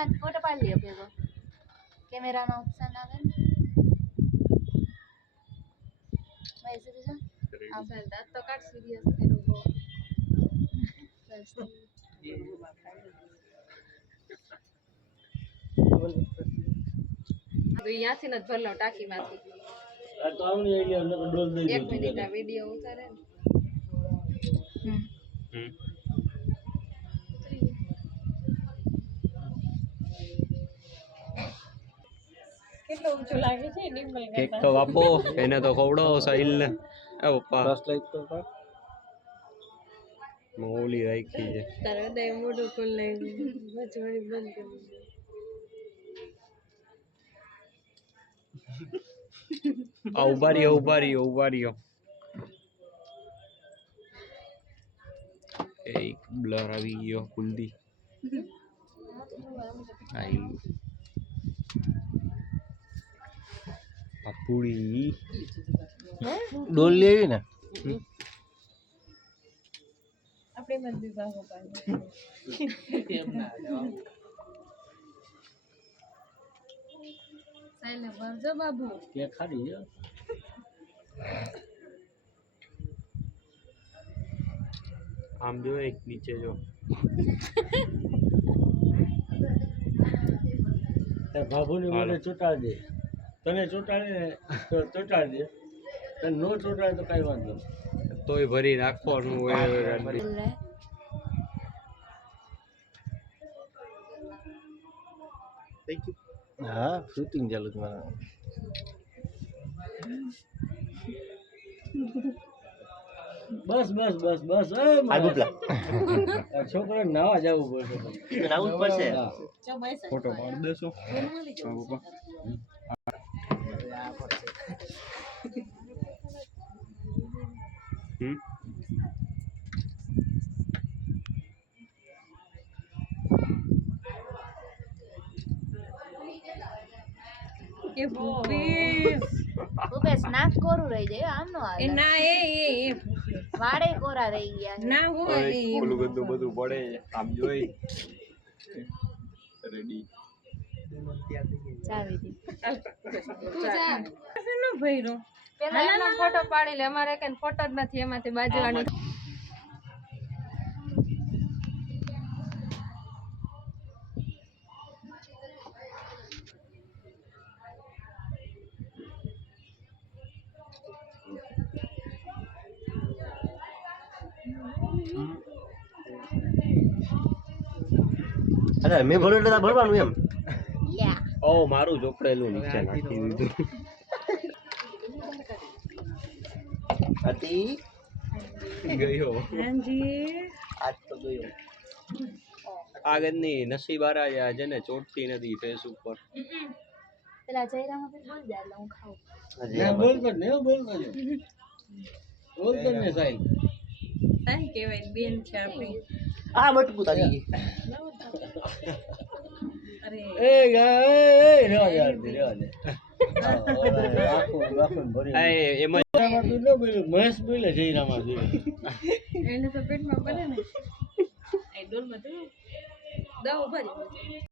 એમાં ફોટો પાડી લ્યો ભેગો કેમેરાનો ઓપ્શન આવે ને મેસેજ જો આ દાંત તો કાટ સિરિયસ થઈ રહ્યો અહીંયાથી ન ભરલો ટાંકીમાંથી આ તો આવની આઈડિયા ને ડોલ દઈ દે 1 મિનિટના વિડિયો ઉતારે ને કેટલો ઊંચો લાગે છે નિર્મલ કેક તો આપો એને તો ખવડાવો સાહિલ ને એ પપ્પા ફર્સ્ટ લાઈક તો કા મોલી રાખી છે તારે દે મોઢું ખોલ લે બચવાડી બંધ કરી આ ઉભા રહ્યો એક બ્લર આવી ગયો કુલદી આઈ પાપુડી ડોલ લેવી ને આપણે મત વિવાહ પાડે કેમ ના સાઈલે ભરજો બાબુ કે ખાડી જો આમ જો એક નીચે જો તે બાબુની મને ચોટાડ દે તને ચોટાડે તો ચોટાડ દે તને નો ચોટાડે તો કઈ વાંધો તોય ભરી નાખવાનું હોય હા શૂટિંગ ચાલુ છે મારા બસ છોકરા નાવા જવું પડશે નાવું પડશે ફોટો પાડી દેશો કે ભૂપેશ નાક કોરું રહી જાય આમ નો આવે ના એ વાડે કોરા રહી ગયા ના હોય ઓલું ગંદુ બધું પડે આમ જોઈ રેડી ચાવી દી તું જા નો ભઈરો પેલા એનો ફોટો પાડી લે અમારે કઈ ફોટો જ નથી એમાંથી બાજવાનો અરે મેં ભર્યું એટલે ભરવાનું એમ ઓ મારું ચોપડેલું નીચે નાખી દીધું હતી ગયો હાજી આજ તો ગયો આગળની નસીબ આરા છે ને ચોટતી નથી ફેસ ઉપર પેલા જયરામ આપણે બોલ દે એટલે હું ખાઉં બોલ કર ને બોલ કર ને સાઈ સાઈ કહેવાય બેન છે આપણી આ મટકું તારી અરે એ રેવા યાર રેવા દે એમાં મહેશ બોલે જઈ રામા એને તો પેટમાં પડે ને આઈ ડોલ માં દો ભરી